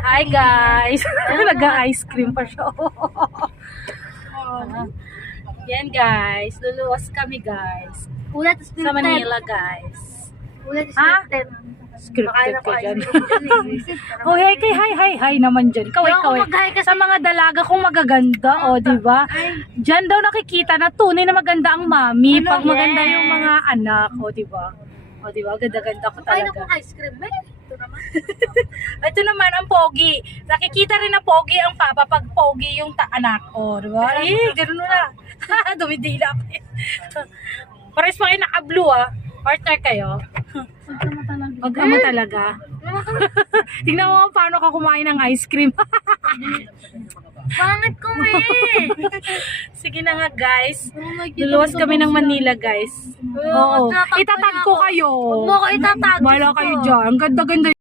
Hi guys! Nag-ice cream pa siya. Yan guys, luluwas kami guys. Ulat is Sa Manila guys. Ulat is Ha? Scripted ka dyan. Oh, hi naman dyan. Kaway. Sa mga dalaga kong magaganda, o, diba? Dyan daw nakikita na tunay na maganda ang mami pag maganda yung mga anak, o, diba? O, diba? Ganda-ganda ko Ay, naku, talaga. ice cream. Ito naman. Ito naman ang pogi. Nakikita rin na pogi ang papa pag pogi yung anak, o, diba? Ganun na. Dumidila pa yun. Pares pa kayo naka-blue, ah. Partner kayo. Mag-ama talaga. Tingnan mo paano ka kumain ng ice cream. Pangit ko Sige na nga guys. Luluwas kami ng Manila guys. Oo. Itatag ko kayo. Huwag mo ko itatag. Bahala kayo dyan. Ang ganda-ganda.